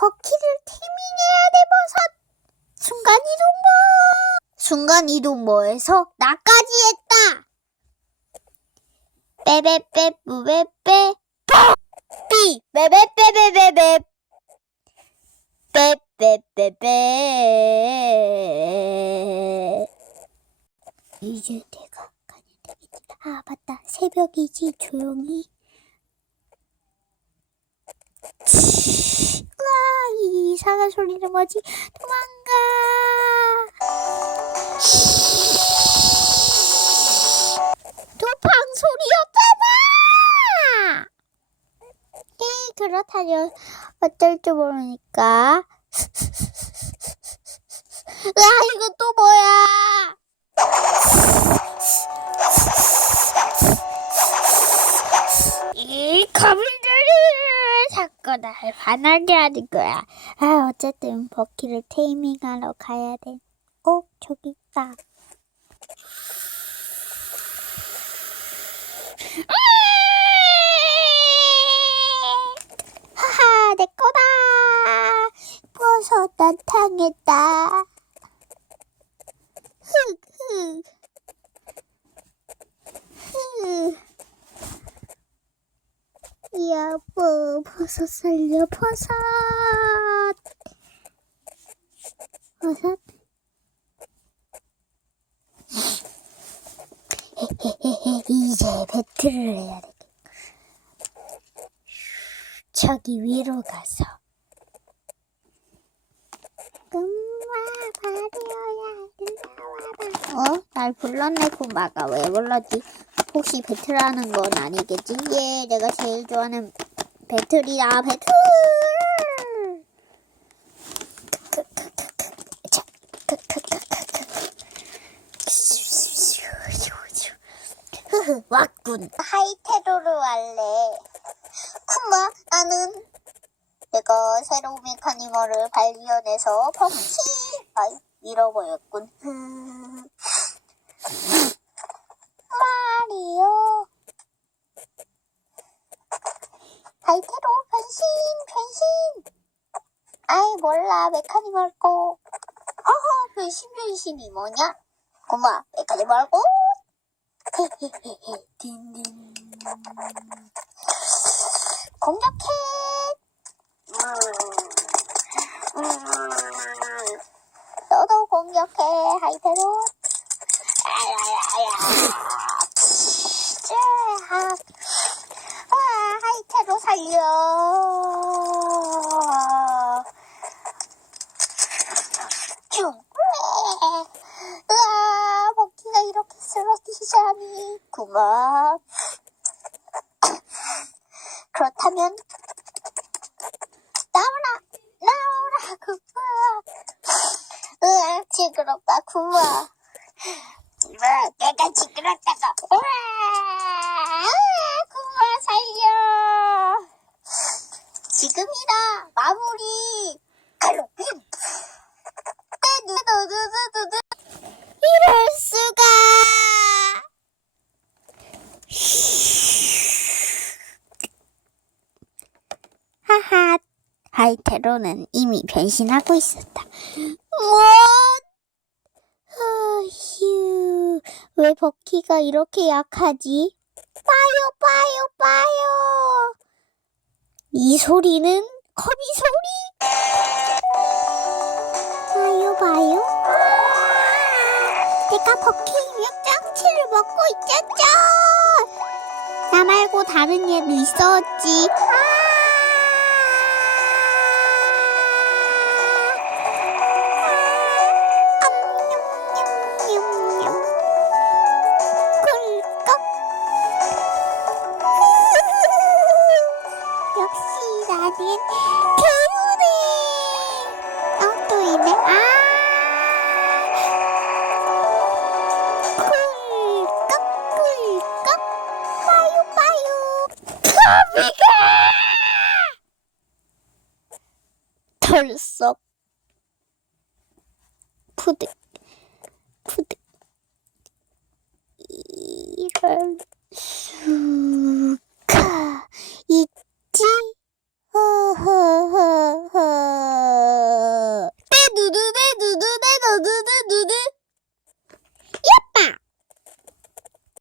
버키를 태밍해야 돼 버섯. 순간이동모. 순간이동모에서 나까지 했다. 빼빼빼 뿌빼빼 삐 빼빼빼빼빼빼 빼빼빼빼 이제 내가 가야 되겠지. 아 맞다 새벽이지 조용히. 이상한 소리는 뭐지? 도망가. 도팡 소리였잖아. 네 그렇다면 어쩔 줄 모르니까. 으아 이건 또 뭐야? 이 거미들 이 자꾸 날 반하게 하는 거야. 아, 어쨌든 버키를 테이밍하러 가야 돼. 어, 저기 있다. 하하, 내 거다. 버섯 난 당했다. 흑, 흑. 흑. 여보, 버섯 살려, 버섯. 버섯. 이제 배틀을 해야 돼. 저기 위로 가서. 금와 바리오야, 일로 와라. 어? 날 불렀네, 구마가. 왜 불렀지? 혹시 배틀하는 건 아니겠지? 예, 내가 제일 좋아하는 배틀이다, 배틀! 왔군. 하이테로로 할래. 쿤마, 나는 내가 새로운 메카니멀을 발견해서 펑치! 아이, 잃어버렸군. 마리오. 하이테로 변신, 변신! 아이, 몰라, 메카니멀 거. 어허, 변신, 변신이 뭐냐? 고마, 메카니멀 거. 헤헤헤헤, 딘딘. 공격해! 자, 아, 하이테로 살려. 쭉. 으아, 먹기가 이렇게 쓰러지자니. 구마. 그렇다면, 나오라! 나오라! 구마. 으아, 징그럽다, 구마. 내가 징그럽다고. 우와! 으아, 구마 살려! 지금이다! 마무리! 갈로! 두두두두두두. 이럴 수가! 하하, 하이테로는 이미 변신하고 있었다. 뭐? 휴, 왜 버키가 이렇게 약하지? 빠요, 빠요, 빠요. 이 소리는 거미 소리? 봐요, 봐요. 아, 내가 버키 육장치를 먹고 있었죠. 나 말고 다른 얘도 있었지. 아, 비가! 털썩. 푸드. 푸드. 이럴 수